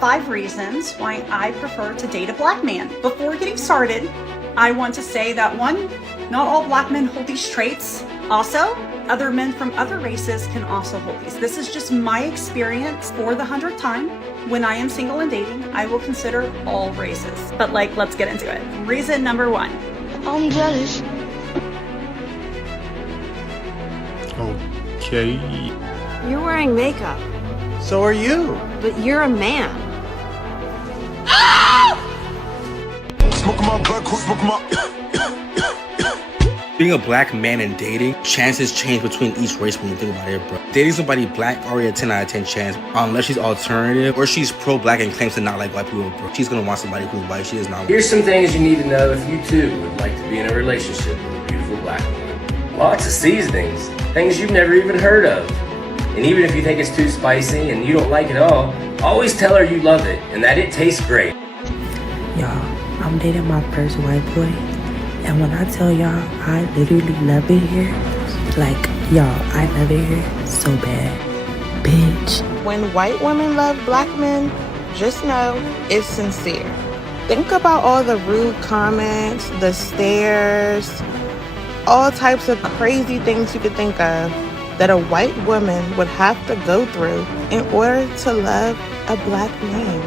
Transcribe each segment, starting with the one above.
5 reasons why I prefer to date a black man. Before getting started, I want to say that 1, not all black men hold these traits. Also, other men from other races can also hold these. This is just my experience for the 100th time. When I am single and dating, I will consider all races. But let's get into it. Reason number 1. I'm jealous. Okay. You're wearing makeup, So are you. but you're a man. Being a black man and dating, chances change between each race when you think about it, bro. Dating somebody black, already a 10 out of 10 chance, unless she's alternative or she's pro-black and claims to not like white people, bro. She's gonna want somebody who's white. She is not. Here's some things you need to know if you too would like to be in a relationship with a beautiful black woman. Lots of seasonings, things you've never even heard of. And even if you think it's too spicy and you don't like it all, always tell her you love it and that it tastes great. Y'all, I'm dating my first white boy, and when I tell y'all I literally love it here, like, y'all, I love it here so bad, bitch. When white women love black men, just know it's sincere. Think about all the rude comments, the stares, all types of crazy things you could think of that a white woman would have to go through in order to love a black man.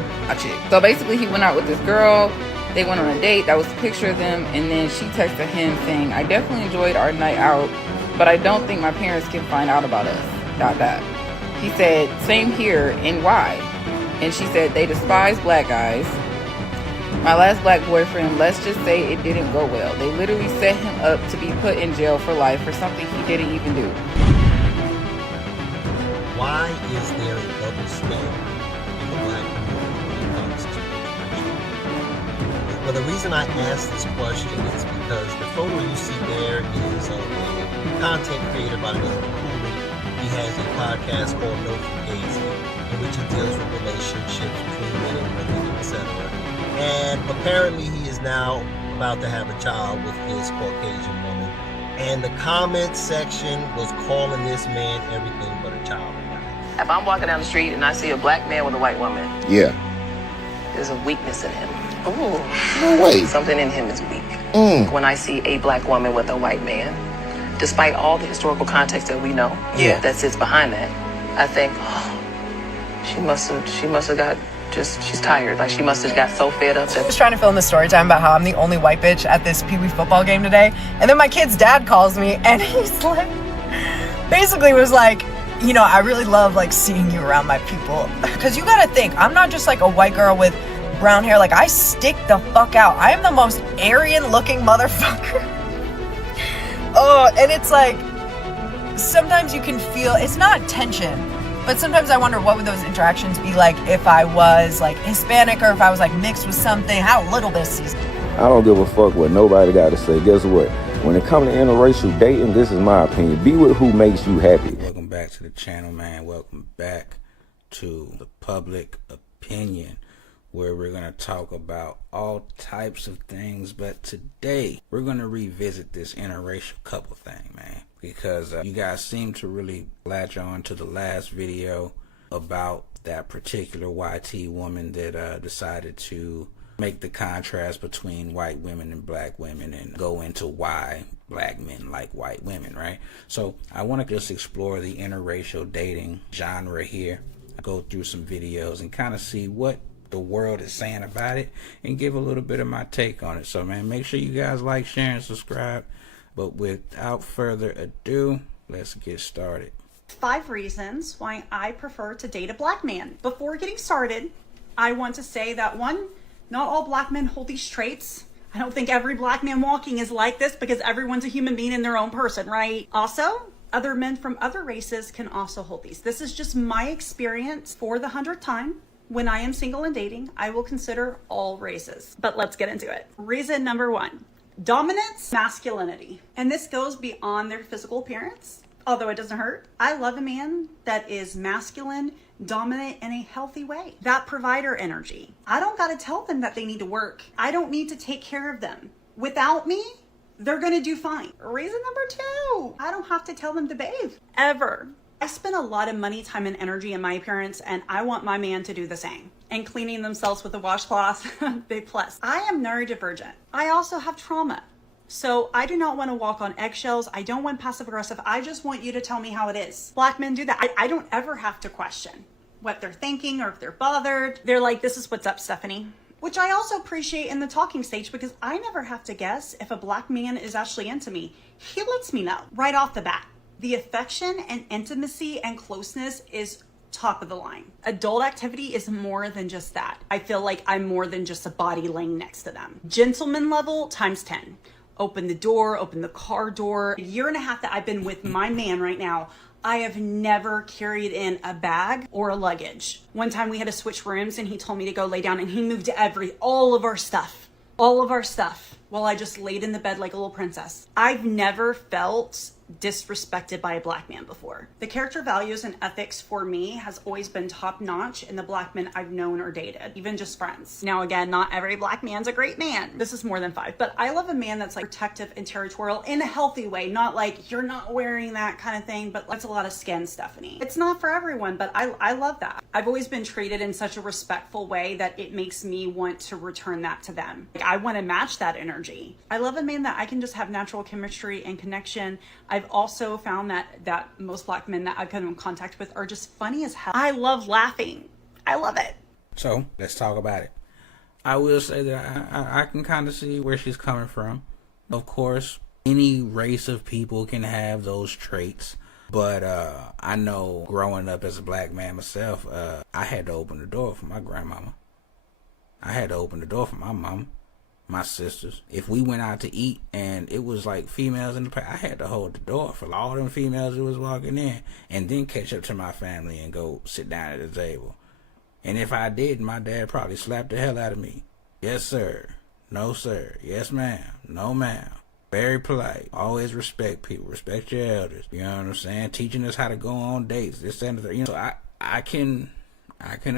So basically he went out with this girl, they went on a date, that was a picture of them, and then she texted him saying, I definitely enjoyed our night out, but I don't think my parents can find out about us, ... He said, same here, and why? And she said, they despise black guys. My last black boyfriend, let's just say it didn't go well. They literally set him up to be put in jail for life for something he didn't even do. Why is there a double standard in the black community when it comes to race? Well, the reason I ask this question is because the photo you see there is of a content creator by the name of Cooley. He has a podcast called No Fugazi, in which he deals with relationships between men and women, etc. And apparently he is now about to have a child with his Caucasian woman. And the comment section was calling this man everything but a child. If I'm walking down the street and I see a black man with a white woman, yeah, there's a weakness in him. Oh, no way. Something in him is weak. When I see a black woman with a white man, despite all the historical context that we know that sits behind that, I think, she must have got she's tired. Like, she must have got so fed up that... I was trying to film the story time about how I'm the only white bitch at this Pee Wee football game today. And then my kid's dad calls me and he's like, basically was like, you know, I really love like seeing you around my people. Cause you gotta think, I'm not just like a white girl with brown hair. Like, I stick the fuck out. I am the most Aryan looking motherfucker. And it's like, sometimes you can feel, it's not tension, but sometimes I wonder what would those interactions be like if I was like Hispanic or if I was like mixed with something, how little this is. I don't give a fuck what nobody got to say. Guess what? When it comes to interracial dating, this is my opinion. Be with who makes you happy. Welcome back to the channel, man. Welcome back to the public opinion, where we're going to talk about all types of things. But today, we're going to revisit this interracial couple thing, man. Because you guys seem to really latch on to the last video about that particular YT woman that decided to make the contrast between white women and black women and go into why black men like white women, right? So I want to just explore the interracial dating genre here, go through some videos and kind of see what the world is saying about it and give a little bit of my take on it. So, man, make sure you guys like, share, and subscribe. But without further ado, let's get started. 5 reasons why I prefer to date a black man. Before getting started, I want to say that 1, not all black men hold these traits. I don't think every black man walking is like this because everyone's a human being in their own person, right? Also, other men from other races can also hold these. This is just my experience for the 100th time. When I am single and dating, I will consider all races. But let's get into it. Reason number 1, dominance, masculinity. And this goes beyond their physical appearance, although it doesn't hurt. I love a man that is masculine, dominant in a healthy way. That provider energy. I don't gotta tell them that they need to work. I don't need to take care of them. Without me, they're gonna do fine. Reason number 2, I don't have to tell them to bathe, ever. I spend a lot of money, time, and energy in my appearance, and I want my man to do the same. And cleaning themselves with a washcloth, big plus. I am neurodivergent. I also have trauma. So I do not want to walk on eggshells. I don't want passive aggressive. I just want you to tell me how it is. Black men do that. I don't ever have to question what they're thinking or if they're bothered. They're like, this is what's up, Stephanie. Which I also appreciate in the talking stage because I never have to guess if a black man is actually into me. He lets me know right off the bat. The affection and intimacy and closeness is top of the line. Adult activity is more than just that. I feel like I'm more than just a body laying next to them. Gentleman level times 10. Open the door, open the car door. A year and a half that I've been with my man right now, I have never carried in a bag or a luggage. One time we had to switch rooms and he told me to go lay down and he moved all of our stuff while I just laid in the bed like a little princess. I've never felt disrespected by a black man before. The character values and ethics for me has always been top notch in the black men I've known or dated, even just friends. Now again, not every black man's a great man. This is more than 5, but I love a man that's like protective and territorial in a healthy way, not like you're not wearing that kind of thing, but that's a lot of skin, Stephanie. It's not for everyone, but I love that. I've always been treated in such a respectful way that it makes me want to return that to them. Like, I want to match that energy. I love a man that I can just have natural chemistry and connection. I've also found that most black men that I've come in contact with are just funny as hell. I love laughing. I love it. So let's talk about it. I will say that I can kind of see where she's coming from. Of course, any race of people can have those traits. But I know growing up as a black man myself, I had to open the door for my grandmama. I had to open the door for my mama, my sisters. If we went out to eat and it was like females in the pack, I had to hold the door for all them females who was walking in and then catch up to my family and go sit down at the table. And if I didn't, my dad probably slapped the hell out of me. Yes, sir. No, sir. Yes, ma'am. No, ma'am. Very polite. Always respect people. Respect your elders. You know what I'm saying? Teaching us how to go on dates. This and that. You know, so I can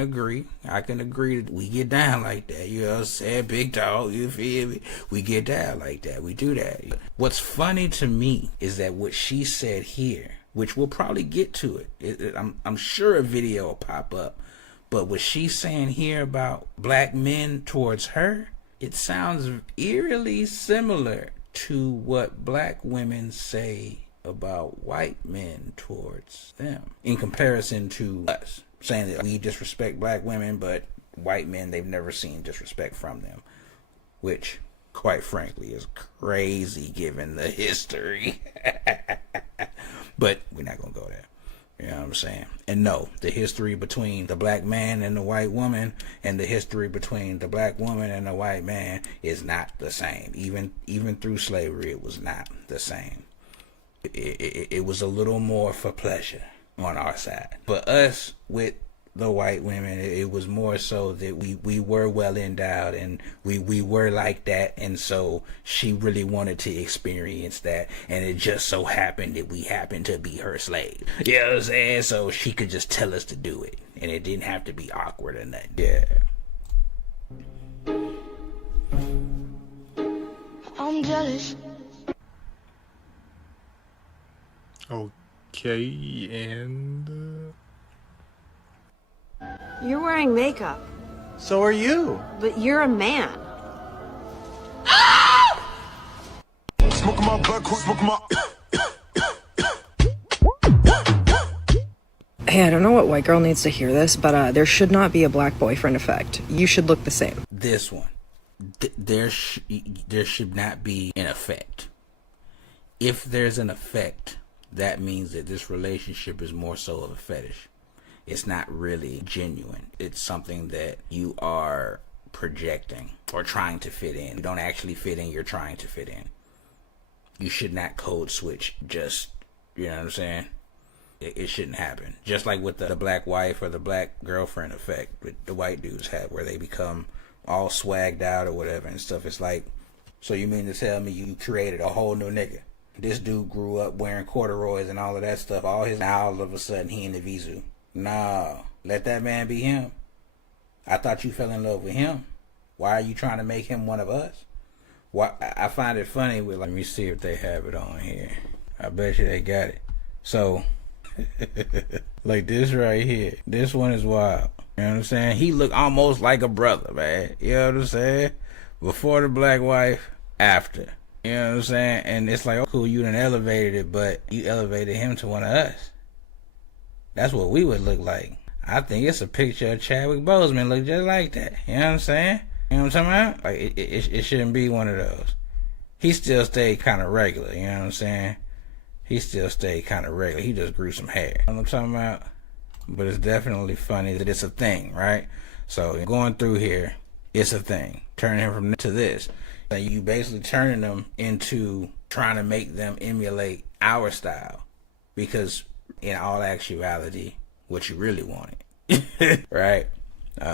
agree. I can agree that we get down like that. You know what I'm saying? Big dog, you feel me? We get down like that. We do that. What's funny to me is that what she said here, which we'll probably get to it. I'm sure a video will pop up. But what she's saying here about black men towards her, it sounds eerily similar to what black women say about white men towards them in comparison to us, saying that we disrespect black women, but white men, they've never seen disrespect from them, which quite frankly is crazy given the history. But we're not gonna go there. You know what I'm saying? And no, the history between the black man and the white woman and the history between the black woman and the white man is not the same. Even through slavery, it was not the same. It was a little more for pleasure on our side. But us, with the white women, it was more so that we were well endowed and we were like that, and so she really wanted to experience that, and it just so happened that we happened to be her slave. You know what I'm saying? So she could just tell us to do it, and it didn't have to be awkward or nothing. Yeah. I'm jealous. Okay, and You're wearing makeup, so are you. but you're a man. Smoking my butt, smoking my. Hey, I don't know what white girl needs to hear this, but there should not be a black boyfriend effect. You should look the same. This one, there should not be an effect. If there's an effect, that means that this relationship is more so of a fetish. It's not really genuine. It's something that you are projecting or trying to fit in. You don't actually fit in, you're trying to fit in. You should not code switch just, you know what I'm saying? It shouldn't happen. Just like with the black wife or the black girlfriend effect that the white dudes have, where they become all swagged out or whatever and stuff. It's like, so you mean to tell me you created a whole new nigga? This dude grew up wearing corduroys and all of that stuff. Now all of a sudden he in the Vizu. No, let that man be him. I thought you fell in love with him. Why are you trying to make him one of us? Why? I find it funny with, let me see if they have it on here. I bet you they got it. So Like this right here. This one is wild. You know what I'm saying? He look almost like a brother, man. You know what I'm saying? Before the black wife, after. You know what I'm saying? And it's like, oh, cool, you done elevated it, but you elevated him to one of us. That's what we would look like. I think it's a picture of Chadwick Boseman look just like that. You know what I'm saying? You know what I'm talking about? Like, it shouldn't be one of those. He still stayed kind of regular, you know what I'm saying? He still stayed kind of regular. He just grew some hair. You know what I'm talking about? But it's definitely funny that it's a thing, right? So going through here, it's a thing. Turning him from to this. So you basically turning them into trying to make them emulate our style. Because in all actuality, what you really wanted, right?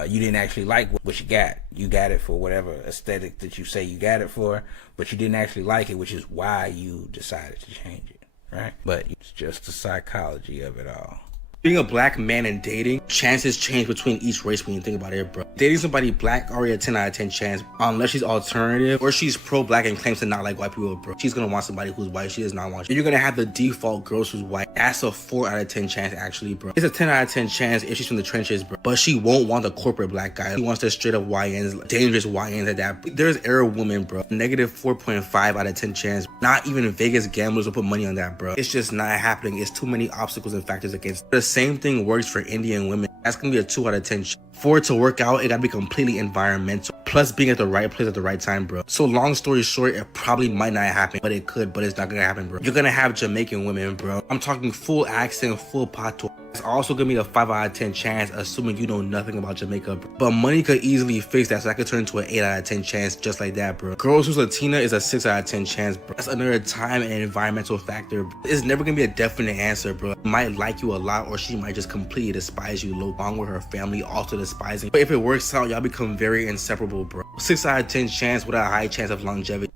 You didn't actually like what you got. You got it for whatever aesthetic that you say you got it for, but you didn't actually like it, which is why you decided to change it, right? But it's just the psychology of it all. Being a black man and dating, chances change between each race when you think about it, bro. Dating somebody black, already a 10 out of 10 chance, unless she's alternative or she's pro-black and claims to not like white people, bro. She's gonna want somebody who's white. She does not want you. You're gonna have the default girls who's white. That's a 4 out of 10 chance, actually, bro. It's a 10 out of 10 chance if she's from the trenches, bro. But she won't want the corporate black guy. She wants the straight up YNs, dangerous YNs at that. There's Arab women, bro. Negative 4.5 out of 10 chance. Not even Vegas gamblers will put money on that, bro. It's just not happening. It's too many obstacles and factors against. The same thing works for Indian women. That's gonna be a 2 out of 10. For it to work out, it gotta be completely environmental. Plus being at the right place at the right time, bro. So long story short, it probably might not happen, but it could, but it's not gonna happen, bro. You're gonna have Jamaican women, bro. I'm talking full accent, full patois. It's also gonna be a 5 out of 10 chance, assuming you know nothing about Jamaica, bro. But money could easily fix that, so that could turn into an 8 out of 10 chance just like that, bro. Girls who's Latina is a 6 out of 10 chance, bro. That's another time and environmental factor, bro. It's never gonna be a definite answer, bro. She might like you a lot, or she might just completely despise you, along with her family also despising. But if it works out, y'all become very inseparable, bro. 6 out of 10 chance with a high chance of longevity.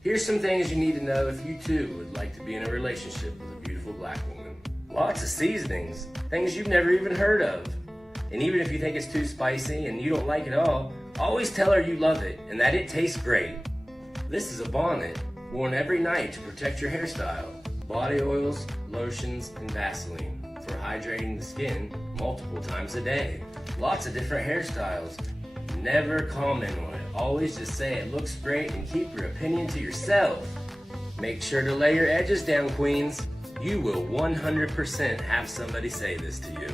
Here's some things you need to know if you too would like to be in a relationship with a beautiful black woman. Lots of seasonings, things you've never even heard of. And even if you think it's too spicy and you don't like it all, always tell her you love it and that it tastes great. This is a bonnet, worn every night to protect your hairstyle. Body oils, lotions, and Vaseline for hydrating the skin multiple times a day. Lots of different hairstyles. Never comment on it. Always just say it looks great and keep your opinion to yourself. Make sure to lay your edges down, queens. You will 100% have somebody say this to you.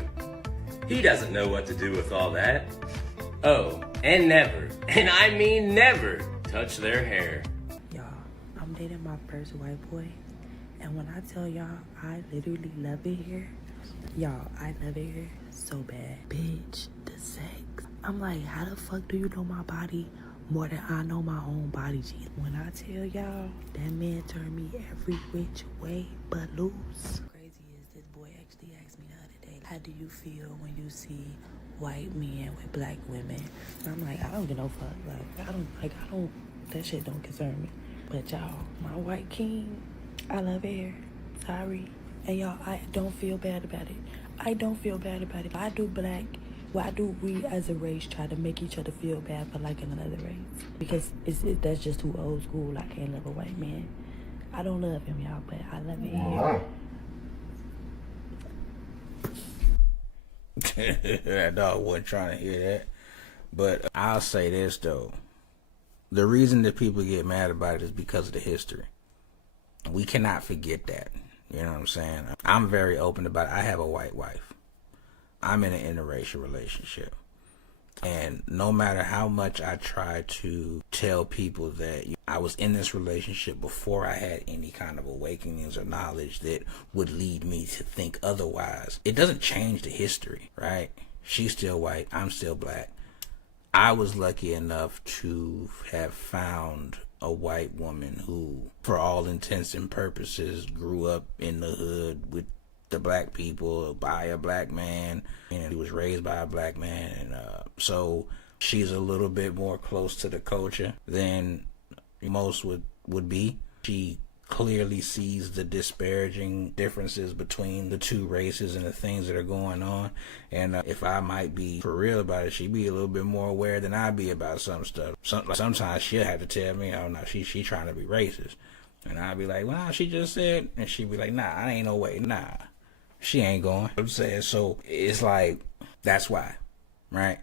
He doesn't know what to do with all that. Oh, and never, and I mean never, touch their hair. Y'all, I'm dating my first white boy, and when I tell y'all I literally love it here, y'all, I love it here so bad. Bitch, the sex. I'm like, how the fuck do you know my body more than I know my own body, G? When I tell y'all, that man turned me every which way but loose. Crazy is this boy actually asked me the other day, how do you feel when you see white men with black women? And I'm like, I don't give no fuck. Like, I don't, that shit don't concern me. But y'all, my white king, I love it here. Sorry. And y'all, I don't feel bad about it. I don't feel bad about it. I do black. Why do we as a race try to make each other feel bad for liking another race? Because that's just too old school. I can't love a white man. I don't love him, y'all, but I love it here. That dog wasn't trying to hear that. But I'll say this, though. The reason that people get mad about it is because of the history. We cannot forget that. You know what I'm saying? I'm very open about it. I have a white wife. I'm in an interracial relationship. And no matter how much I try to tell people that I was in this relationship before I had any kind of awakenings or knowledge that would lead me to think otherwise, it doesn't change the history, right? She's still white. I'm still black. I was lucky enough to have found a white woman who, for all intents and purposes, grew up in the hood with the black people, by a black man, and he was raised by a black man, and so she's a little bit more close to the culture than most would be. She clearly sees the disparaging differences between the two races and the things that are going on, and if I might be for real about it, she'd be a little bit more aware than I be about some stuff. Sometimes she'll have to tell me, oh no, she trying to be racist, and I'll be like, well, she just said, and she'd be like, nah, I ain't no way, nah. She ain't going. I'm saying, so it's like, that's why, right?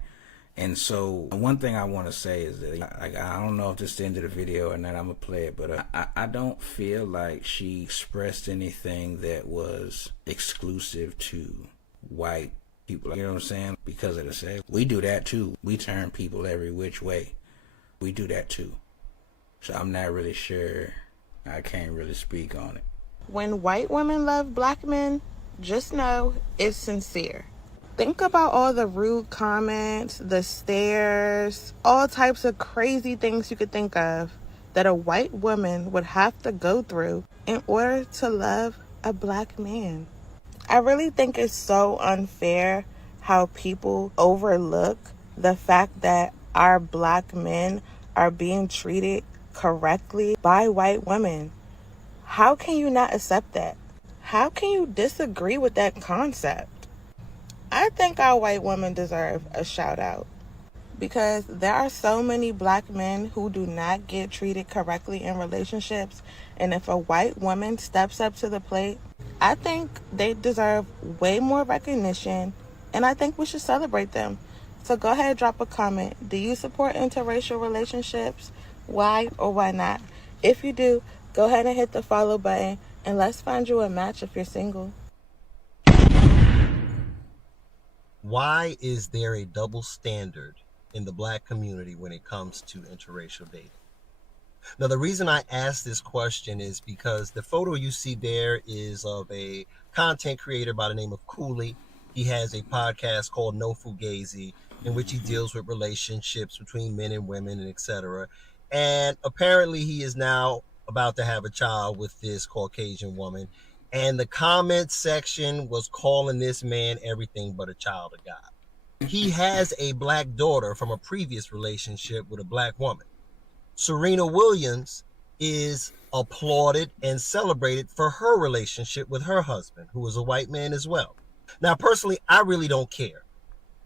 And so one thing I want to say is that, like, I don't know if this is the end of the video or not, I'm going to play it, but I don't feel like she expressed anything that was exclusive to white people. You know what I'm saying? Because of the sex. We do that too. We turn people every which way. We do that too. So I'm not really sure. I can't really speak on it. When white women love black men, just know it's sincere. Think about all the rude comments, the stares, all types of crazy things you could think of that a white woman would have to go through in order to love a black man. I really think it's so unfair how people overlook the fact that our black men are being treated correctly by white women. How can you not accept that? How can you disagree with that concept? I think our white women deserve a shout out because there are so many black men who do not get treated correctly in relationships. And if a white woman steps up to the plate, I think they deserve way more recognition, and I think we should celebrate them. So go ahead and drop a comment. Do you support interracial relationships? Why or why not? If you do, go ahead and hit the follow button, and let's find you a match if you're single. Why is there a double standard in the black community when it comes to interracial dating? Now, the reason I ask this question is because the photo you see there is of a content creator by the name of Cooley. He has a podcast called No Fugazi, in which he deals with relationships between men and women and etc. And apparently he is now about to have a child with this Caucasian woman. And the comment section was calling this man everything but a child of God. He has a black daughter from a previous relationship with a black woman. Serena Williams is applauded and celebrated for her relationship with her husband, who is a white man as well. Now, personally, I really don't care.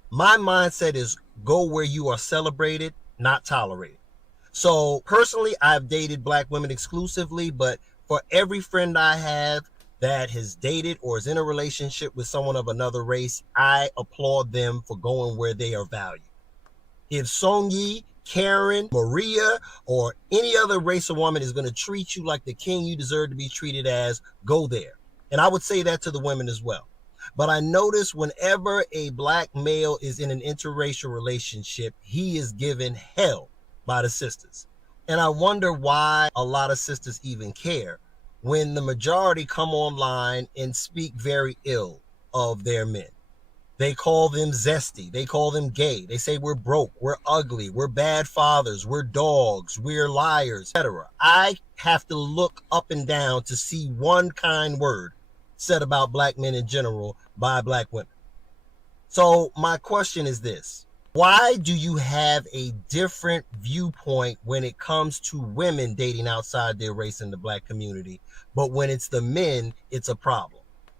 My mindset is go where you are celebrated, not tolerated. So personally, I've dated black women exclusively, but for every friend I have that has dated or is in a relationship with someone of another race, I applaud them for going where they are valued. If Sonyi, Karen, Maria, or any other race of woman is going to treat you like the king you deserve to be treated as, go there. And I would say that to the women as well. But I notice whenever a black male is in an interracial relationship, he is given hell by the sisters. And I wonder why a lot of sisters even care when the majority come online and speak very ill of their men. They call them zesty. They call them gay. They say we're broke, we're ugly, we're bad fathers, we're dogs, we're liars, etc. I have to look up and down to see one kind word said about black men in general by black women. So my question is this: why do you have a different viewpoint when it comes to women dating outside their race in the black community, but when it's the men, it's a problem?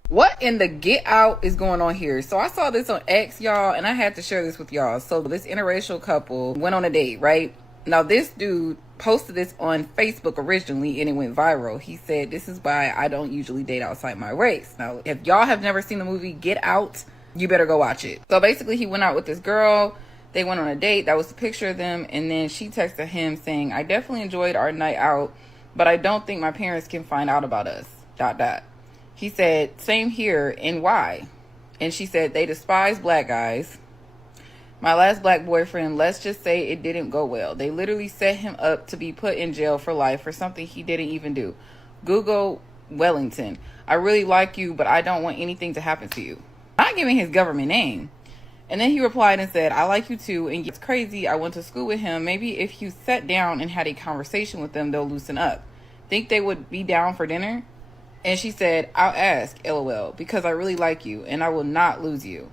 What in the get out is going on here? So I saw this on X, y'all, and I had to share this with y'all. So this interracial couple went on a date, right? Now this dude posted this on Facebook originally and it went viral. He said, "This is why I don't usually date outside my race." Now, if y'all have never seen the movie Get Out, you better go watch it. So basically he went out with this girl. They went on a date. That was a picture of them. And then she texted him saying, "I definitely enjoyed our night out, but I don't think my parents can find out about us. ... He said, "Same here, and why?" And she said, "They despise black guys. My last black boyfriend, let's just say it didn't go well. They literally set him up to be put in jail for life for something he didn't even do. Google Wellington. I really like you, but I don't want anything to happen to you." Not giving his government name. And then he replied and said, "I like you too, and it's crazy. I went to school with him. Maybe if you sat down and had a conversation with them, they'll loosen up. Think they would be down for dinner?" And she said, "I'll ask, LOL, because I really like you and I will not lose you."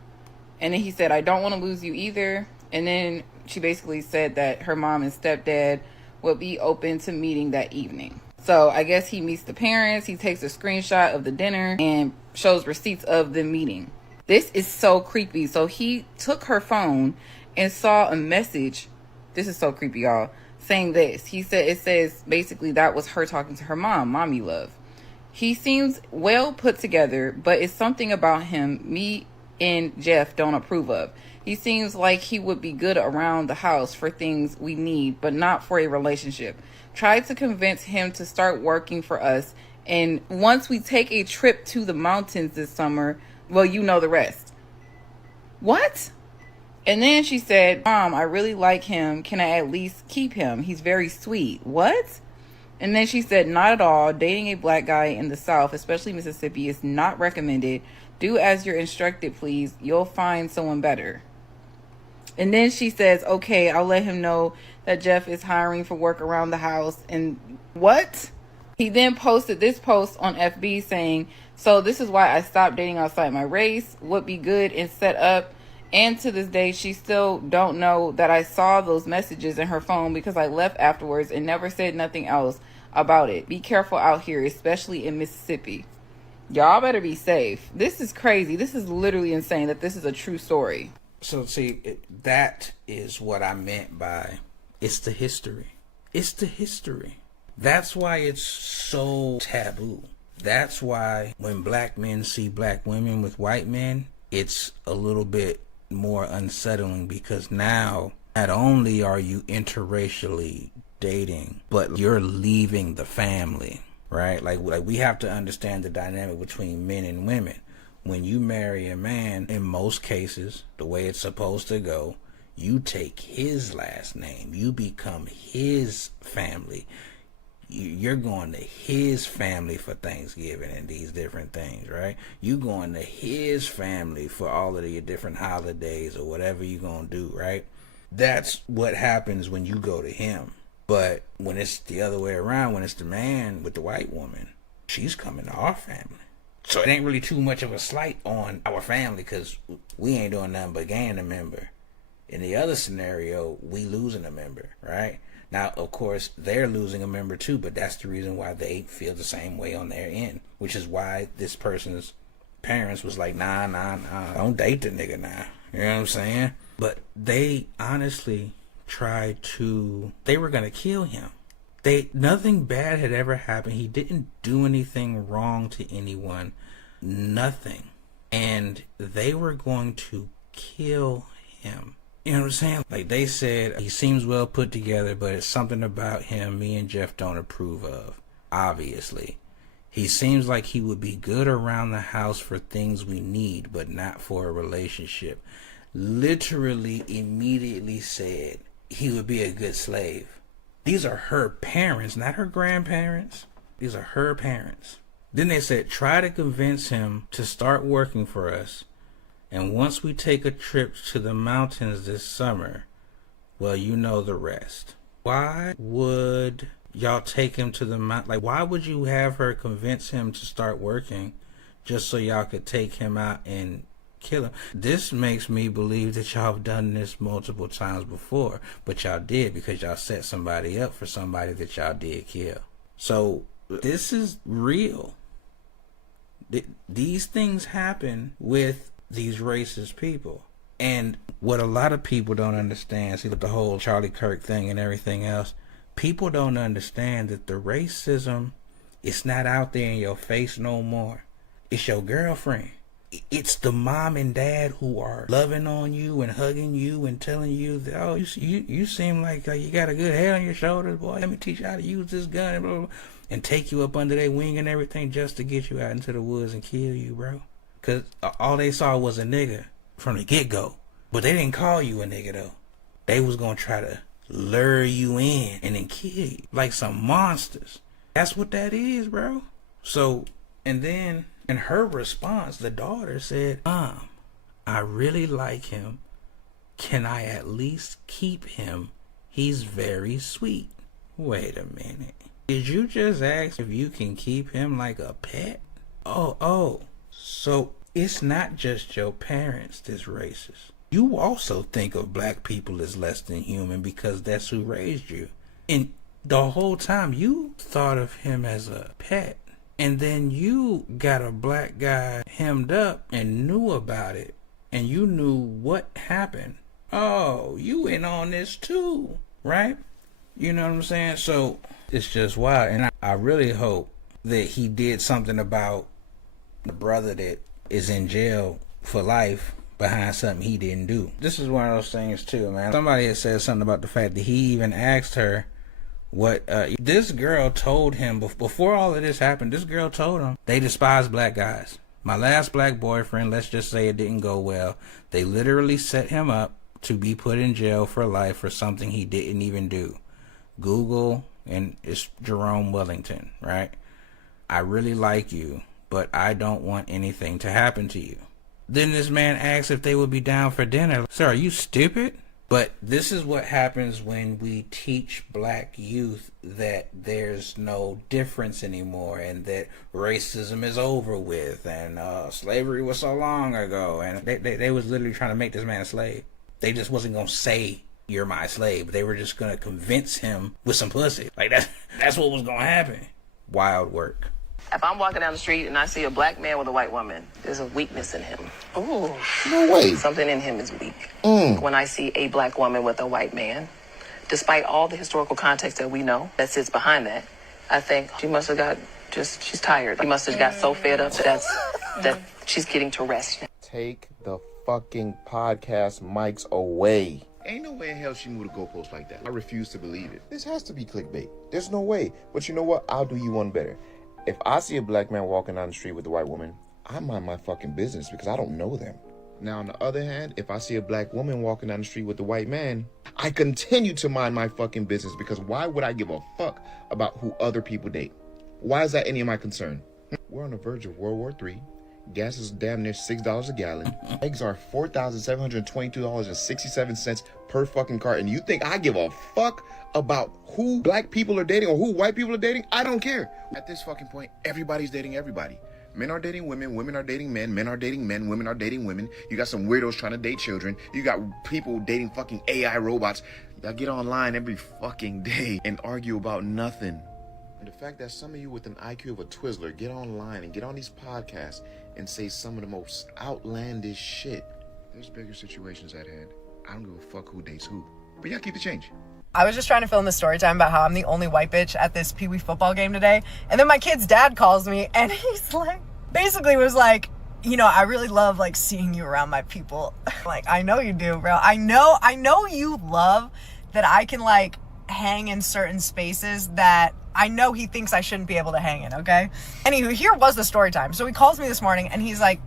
And then he said, "I don't want to lose you either." And then she basically said that her mom and stepdad would be open to meeting that evening. So I guess he meets the parents. He takes a screenshot of the dinner and shows receipts of the meeting. This is so creepy. So he took her phone and saw a message. This is so creepy, y'all. Saying this. He said, it says basically that was her talking to her mom, "Mommy love." He seems well put together, but it's something about him me and Jeff don't approve of. He seems like he would be good around the house for things we need, but not for a relationship. Tried to convince him to start working for us, and once we take a trip to the mountains this summer, well, you know the rest. What? And then she said, Mom, I really like him. Can I at least keep him? He's very sweet. What? And then she said, not at all. Dating a black guy in the South, especially Mississippi, is not recommended. Do as you're instructed, please. You'll find someone better. And then she says, okay, I'll let him know that Jeff is hiring for work around the house. And what? He then posted this post on FB saying, so this is why I stopped dating outside my race. Would be good and set up. And to this day, she still don't know that I saw those messages in her phone because I left afterwards and never said nothing else about it. Be careful out here, especially in Mississippi. Y'all better be safe. This is crazy. This is literally insane that this is a true story. So see, that is what I meant by it's the history. It's the history. That's why it's so taboo. That's why when black men see black women with white men, it's a little bit more unsettling, because now not only are you interracially dating, but you're leaving the family, right? Like we have to understand the dynamic between men and women. When you marry a man, in most cases, the way it's supposed to go, you take his last name. You become his family. You're going to his family for Thanksgiving and these different things, right? You going to his family for all of your different holidays or whatever you're going to do, right? That's what happens when you go to him. But when it's the other way around, when it's the man with the white woman, she's coming to our family. So it ain't really too much of a slight on our family, because we ain't doing nothing but gaining a member. In the other scenario, we losing a member, right? Now, of course, they're losing a member too, but that's the reason why they feel the same way on their end, which is why this person's parents was like, nah, don't date the nigga now. You know what I'm saying? But they honestly tried they were going to kill him. Nothing bad had ever happened. He didn't do anything wrong to anyone. Nothing. And they were going to kill him. You know what I'm saying? Like they said, he seems well put together, but it's something about him me and Jeff don't approve of. Obviously. He seems like he would be good around the house for things we need, but not for a relationship. Literally immediately said he would be a good slave. These are her parents, not her grandparents. These are her parents. Then they said, try to convince him to start working for us. And once we take a trip to the mountains this summer, well, you know the rest. Why would y'all take him to the mountain? Like, why would you have her convince him to start working just so y'all could take him out and kill him? This makes me believe that y'all have done this multiple times before, but y'all did because y'all set somebody up for somebody that y'all did kill. So this is real. These things happen with these racist people. And what a lot of people don't understand, see, with the whole Charlie Kirk thing and everything else, people don't understand that the racism, it's not out there in your face no more. It's your girlfriend. It's the mom and dad who are loving on you and hugging you and telling you that, oh, you seem like you got a good head on your shoulders, boy. Let me teach you how to use this gun, and blah, blah, blah, and take you up under their wing and everything just to get you out into the woods and kill you, bro. Because all they saw was a nigga from the get-go. But they didn't call you a nigga, though. They was going to try to lure you in and then kill you like some monsters. That's what that is, bro. So, and then in her response, the daughter said, Mom, I really like him. Can I at least keep him? He's very sweet. Wait a minute. Did you just ask if you can keep him like a pet? Oh. So it's not just your parents that's racist. You also think of black people as less than human because that's who raised you. And the whole time you thought of him as a pet. And then you got a black guy hemmed up and knew about it. And you knew what happened. Oh, you in on this too, right? You know what I'm saying? So it's just wild. And I really hope that he did something about the brother that is in jail for life behind something he didn't do. This is one of those things too, man. Somebody had said something about the fact that he even asked her what this girl told him before all of this happened. This girl told him they despise black guys. My last black boyfriend, let's just say it didn't go well. They literally set him up to be put in jail for life for something he didn't even do. Google, and it's Jerome Wellington, right? I really like you, but I don't want anything to happen to you. Then this man asked if they would be down for dinner. Sir, are you stupid? But this is what happens when we teach black youth that there's no difference anymore and that racism is over with and slavery was so long ago. And they was literally trying to make this man a slave. They just wasn't going to say, you're my slave. They were just going to convince him with some pussy. Like that's what was going to happen. Wild work. If I'm walking down the street and I see a black man with a white woman, there's a weakness in him. Oh, no way. Something in him is weak. When I see a black woman with a white man, despite all the historical context that we know that sits behind that, I think she must have she's tired. She must have got so fed up that she's getting to rest. Take the fucking podcast mics away. Ain't no way in hell she moved the goalpost like that. I refuse to believe it. This has to be clickbait. There's no way. But you know what? I'll do you one better. If I see a black man walking down the street with a white woman, I mind my fucking business because I don't know them. Now, on the other hand, if I see a black woman walking down the street with a white man, I continue to mind my fucking business because why would I give a fuck about who other people date? Why is that any of my concern? We're on the verge of World War III. Gas is damn near $6 a gallon. Eggs are $4,722.67 per fucking carton. You think I give a fuck about who black people are dating or who white people are dating? I don't care. At this fucking point, everybody's dating everybody. Men are dating women, women are dating men, men are dating men, women are dating women. You got some weirdos trying to date children. You got people dating fucking AI robots. Y'all get online every fucking day and argue about nothing. And the fact that some of you with an IQ of a Twizzler get online and get on these podcasts and say some of the most outlandish shit. There's bigger situations at hand. I don't give a fuck who dates who. But y'all keep the change. I was just trying to film the story time about how I'm the only white bitch at this Pee Wee football game today. And then my kid's dad calls me and he's like, basically was like, you know, I really love like seeing you around my people. Like, I know you do, bro. I know you love that I can like hang in certain spaces that I know he thinks I shouldn't be able to hang in, okay? Anywho, here was the story time. So he calls me this morning and he's like,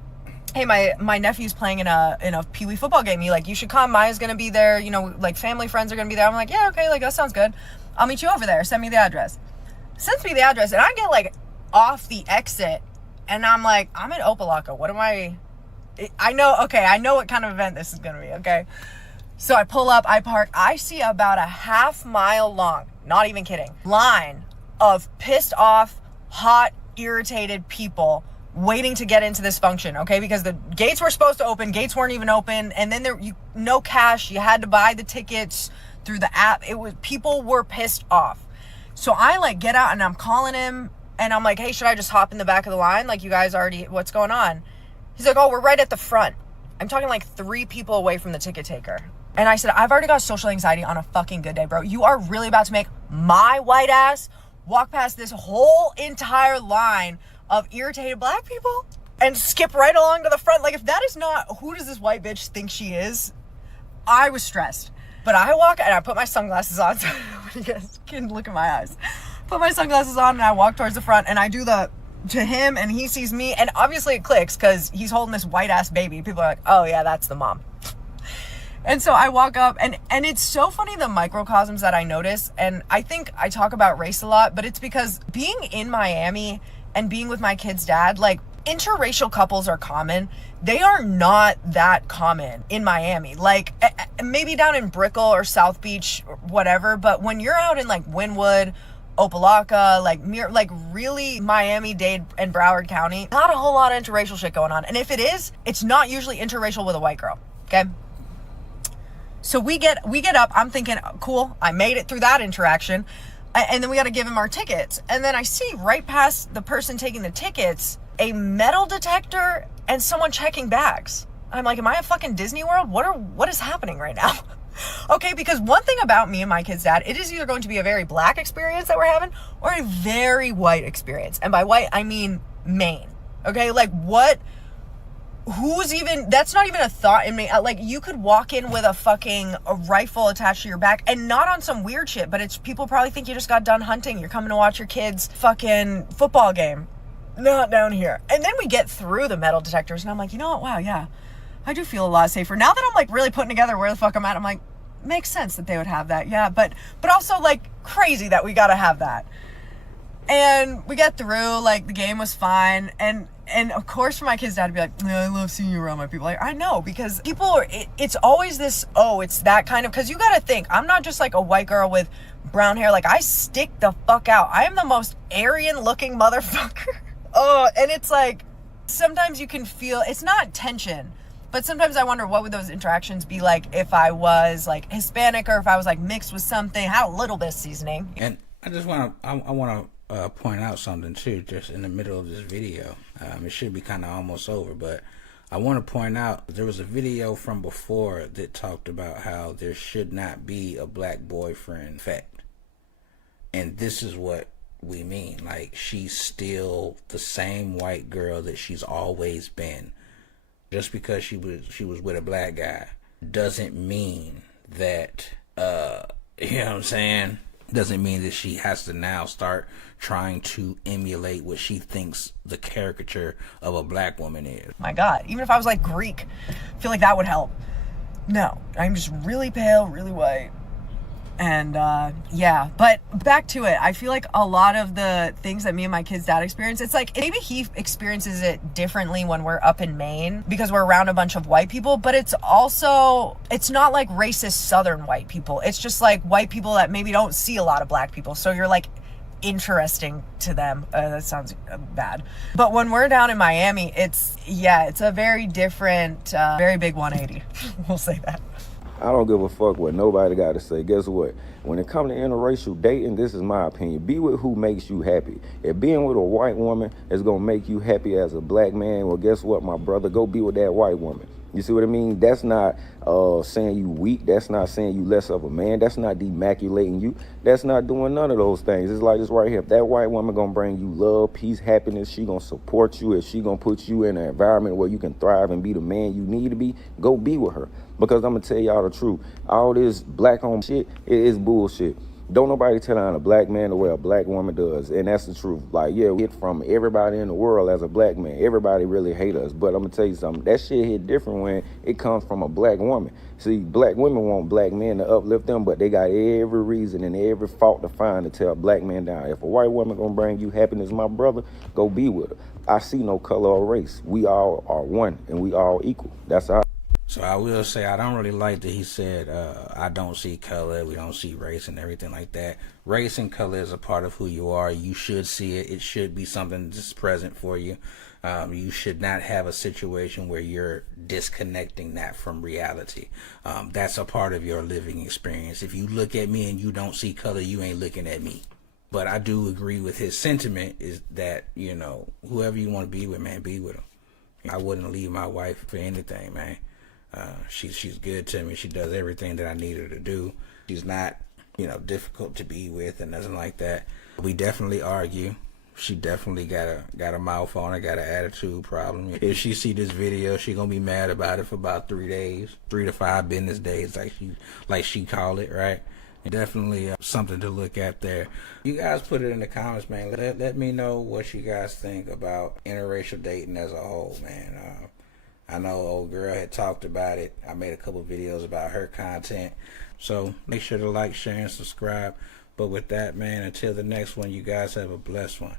hey, my nephew's playing in a Pee Wee football game. You should come. Maya's gonna be there. You know, like family friends are gonna be there. I'm like, yeah, okay, like that sounds good. I'll meet you over there. Send me the address. Sends me the address, and I get like off the exit, and I'm like, I'm in Opelika. What am I know what kind of event this is gonna be. Okay, so I pull up, I park. I see about a half-mile long, not even kidding, line of pissed off, hot, irritated people waiting to get into this function, okay? Because the gates were supposed to open, gates weren't even open, and then no cash, you had to buy the tickets through the app. People were pissed off. So I like get out and I'm calling him and I'm like, hey, should I just hop in the back of the line? Like, you guys already, what's going on? He's like, oh, we're right at the front. I'm talking like 3 people away from the ticket taker. And I said, I've already got social anxiety on a fucking good day, bro. You are really about to make my white ass walk past this whole entire line of irritated black people and skip right along to the front. Like, if that is not, who does this white bitch think she is? I was stressed. But I walk and I put my sunglasses on so you guys can look at my eyes. Put my sunglasses on and I walk towards the front and I do the to him and he sees me, and obviously it clicks because he's holding this white ass baby. People are like, oh yeah, that's the mom. And so I walk up and it's so funny, the microcosms that I notice. And I think I talk about race a lot, but it's because being in Miami and being with my kid's dad, like, interracial couples are common. They are not that common in Miami. Like, maybe down in Brickell or South Beach or whatever, but when you're out in like Wynwood, Opelika, like really Miami-Dade and Broward County, not a whole lot of interracial shit going on. And if it is, it's not usually interracial with a white girl, okay? So we get up, I'm thinking, cool, I made it through that interaction. And then we got to give him our tickets. And then I see right past the person taking the tickets, a metal detector and someone checking bags. I'm like, am I at fucking Disney World? What is happening right now? Okay, because one thing about me and my kid's dad, it is either going to be a very black experience that we're having or a very white experience. And by white, I mean Maine. Okay, like what? Who's even, that's not even a thought in me. Like, you could walk in with a rifle attached to your back, and not on some weird shit, but it's, people probably think you just got done hunting. You're coming to watch your kid's fucking football game. Not down here. And then we get through the metal detectors, and I'm like, you know what? Wow, yeah. I do feel a lot safer. Now that I'm like really putting together where the fuck I'm at, I'm like, makes sense that they would have that. Yeah, but also like crazy that we gotta have that. And we get through, like, the game was fine. And of course for my kids' dad to be like, yeah, I love seeing you around my people. Like, I know, because people are, it's always this, oh, it's that kind of, because you gotta think, I'm not just like a white girl with brown hair. Like, I stick the fuck out. I am the most Aryan looking motherfucker. Oh, and it's like, sometimes you can feel, it's not tension, but sometimes I wonder what would those interactions be like if I was like Hispanic, or if I was like mixed with something, had a little bit of seasoning. And I just want to, I want to point out something too, just in the middle of this video. It should be kind of almost over, but I want to point out there was a video from before that talked about how there should not be a black boyfriend effect. And this is what we mean. Like, she's still the same white girl that she's always been. Just because she was with a black guy doesn't mean that, you know what I'm saying? Doesn't mean that she has to now start trying to emulate what she thinks the caricature of a black woman is. My God, even if I was like Greek, I feel like that would help. No, I'm just really pale, really white. And yeah, but back to it. I feel like a lot of the things that me and my kid's dad experience, it's like maybe he experiences it differently when we're up in Maine because we're around a bunch of white people, but it's also, it's not like racist Southern white people. It's just like white people that maybe don't see a lot of black people. So you're like interesting to them. That sounds bad. But when we're down in Miami, it's a very different, very big 180. We'll say that. I don't give a fuck what nobody got to say. Guess what? When it comes to interracial dating, this is my opinion. Be with who makes you happy. If being with a white woman is going to make you happy as a black man, well, guess what, my brother? Go be with that white woman. You see what I mean? That's not saying you weak. That's not saying you less of a man. That's not demaculating you. That's not doing none of those things. It's like this right here. If that white woman going to bring you love, peace, happiness, she going to support you. If she going to put you in an environment where you can thrive and be the man you need to be, go be with her. Because I'm going to tell y'all the truth. All this black on shit, it is bullshit. Don't nobody tell on a black man the way a black woman does. And that's the truth. Like, yeah, we get from everybody in the world as a black man. Everybody really hate us. But I'm going to tell you something. That shit hit different when it comes from a black woman. See, black women want black men to uplift them, but they got every reason and every fault to find to tell black men down. If a white woman going to bring you happiness, my brother, go be with her. I see no color or race. We all are one and we all equal. That's how. So I will say I don't really like that he said, I don't see color, we don't see race and everything like that. Race and color is a part of who you are. You should see it. It should be something that's present for you. You should not have a situation where you're disconnecting that from reality. That's a part of your living experience. If you look at me and you don't see color, you ain't looking at me. But I do agree with his sentiment is that, you know, whoever you want to be with, man, be with him. I wouldn't leave my wife for anything, man. She's good to me. She does everything that I need her to do. She's not, you know, difficult to be with and nothing like that. We definitely argue. She definitely got a mouth on her, got an attitude problem. If she see this video, she gonna be mad about it for about 3 days, 3 to 5 business days, like she called it, right? Definitely something to look at there. You guys put it in the comments, man. Let me know what you guys think about interracial dating as a whole, man. I know old girl had talked about it. I made a couple videos about her content. So make sure to like, share, and subscribe. But with that, man, until the next one, you guys have a blessed one.